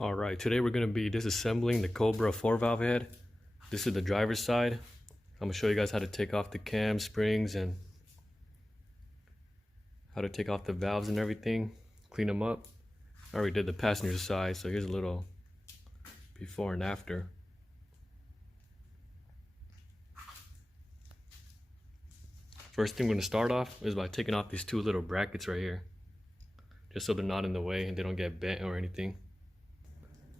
Alright, today we're going to be disassembling the Cobra 4-valve head. This is the driver's side. I'm going to show you guys how to take off the cam springs and how to take off the valves and everything, clean them up. I already did the passenger side, so here's a little before and after. First thing we're going to start off is by taking off these two little brackets right here, just so they're not in the way and they don't get bent or anything.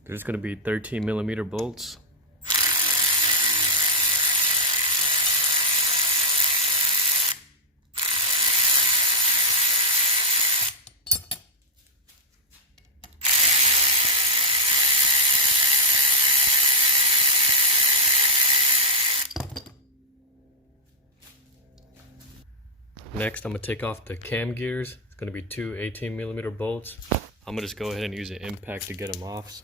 There's going to be 13mm bolts. Next, I'm going to take off the cam gears. It's going to be two 18mm bolts. I'm going to just go ahead and use an impact to get them off.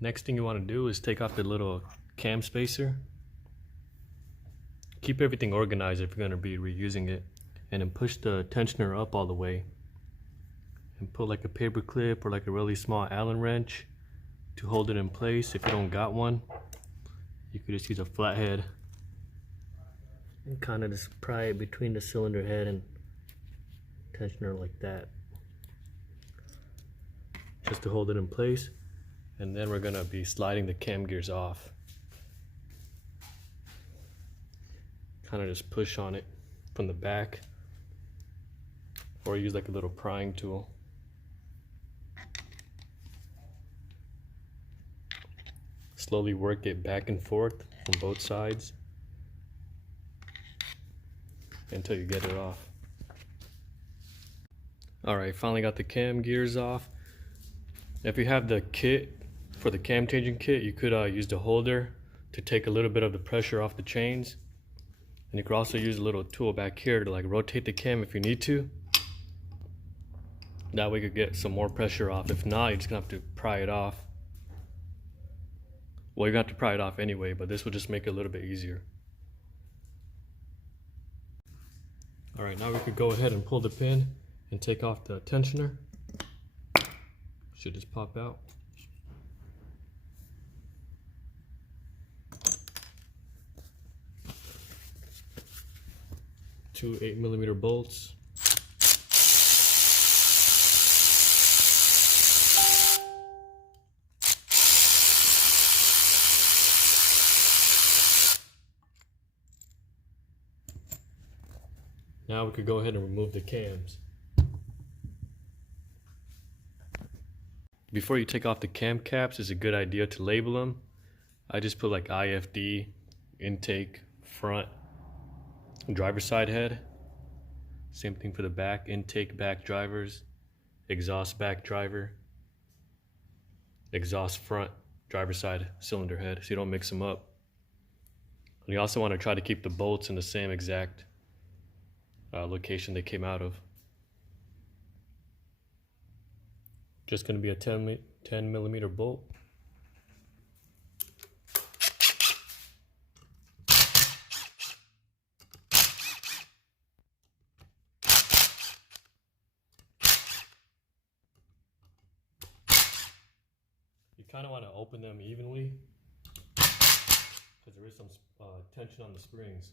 Next thing you want to do is take off the little cam spacer. Keep everything organized if you're going to be reusing it, and then push the tensioner up all the way and put like a paper clip or like a really small Allen wrench to hold it in place. If you don't got one, you could just use a flathead and kind of just pry it between the cylinder head and tensioner like that, just to hold it in place. And then we're going to be sliding the cam gears off. Kind of just push on it from the back, or use like a little prying tool. Slowly work it back and forth from both sides until you get it off. Alright, finally got the cam gears off. If you have the kit for the cam changing kit, you could use the holder to take a little bit of the pressure off the chains. And you could also use a little tool back here to like rotate the cam if you need to. That way you could get some more pressure off. If not, you're just gonna have to pry it off. Well, you're gonna have to pry it off anyway, but this will just make it a little bit easier. Alright, now we could go ahead and pull the pin and take off the tensioner. Should just pop out. Two 8mm bolts. Now we could go ahead and remove the cams. Before you take off the cam caps, it's a good idea to label them. I just put like IFD, intake, front, driver side head. Same thing for the back, intake back drivers, exhaust back driver, exhaust front driver side cylinder head, so you don't mix them up. And you also want to try to keep the bolts in the same exact location they came out of. Just going to be a 10mm bolt. You kind of want to open them evenly because there is some tension on the springs.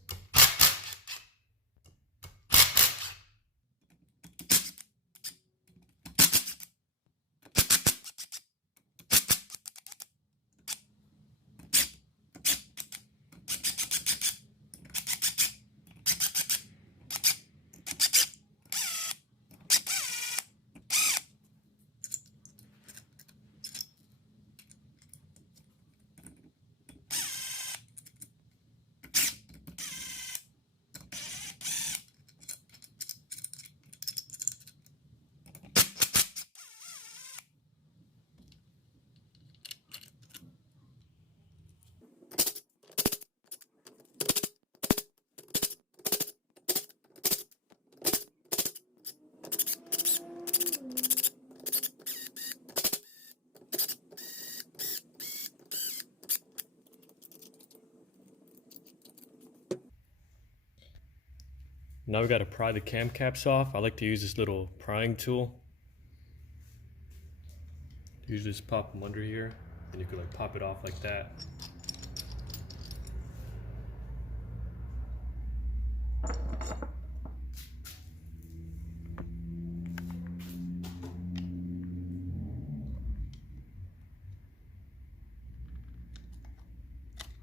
Now we got to pry the cam caps off. I like to use this little prying tool. You just pop them under here, and you can like pop it off like that.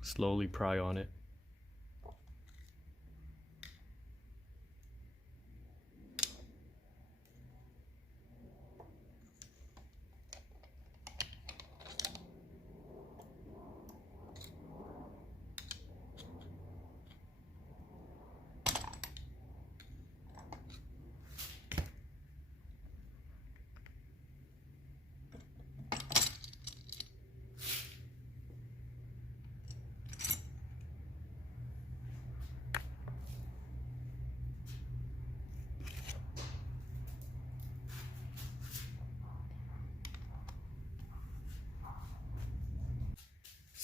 Slowly pry on it.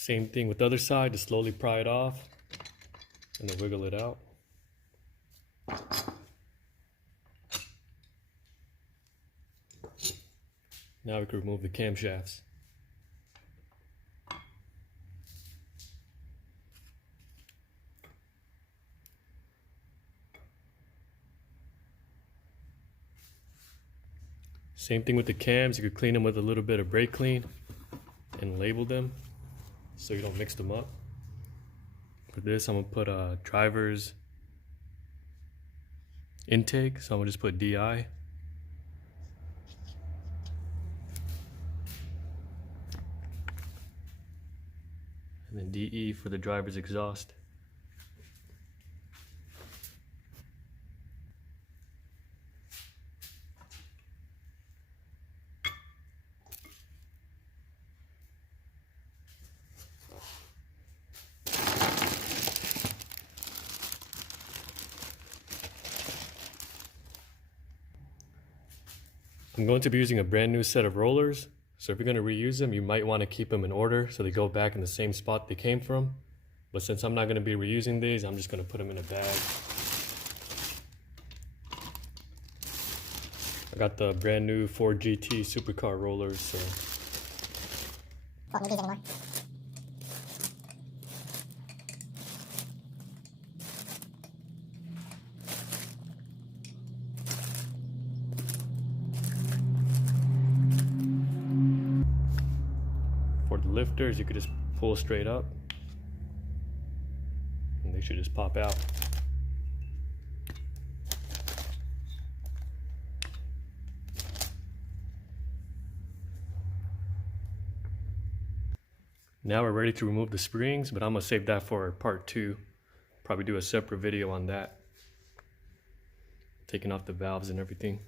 Same thing with the other side, just slowly pry it off and then wiggle it out. Now we can remove the camshafts. Same thing with the cams, you could clean them with a little bit of brake clean and label them so you don't mix them up. For this, I'm gonna put a driver's intake, so I'm gonna just put DI. And then DE for the driver's exhaust. I'm going to be using a brand new set of rollers, so if you're going to reuse them, you might want to keep them in order so they go back in the same spot they came from. But since I'm not going to be reusing these, I'm just going to put them in a bag. I got the brand new Ford GT supercar rollers, so Won't need these anymore. for the lifters, you could just pull straight up and they should just pop out. Now we're ready to remove the springs, but I'm gonna save that for part 2. Probably do a separate video on that, taking off the valves and everything.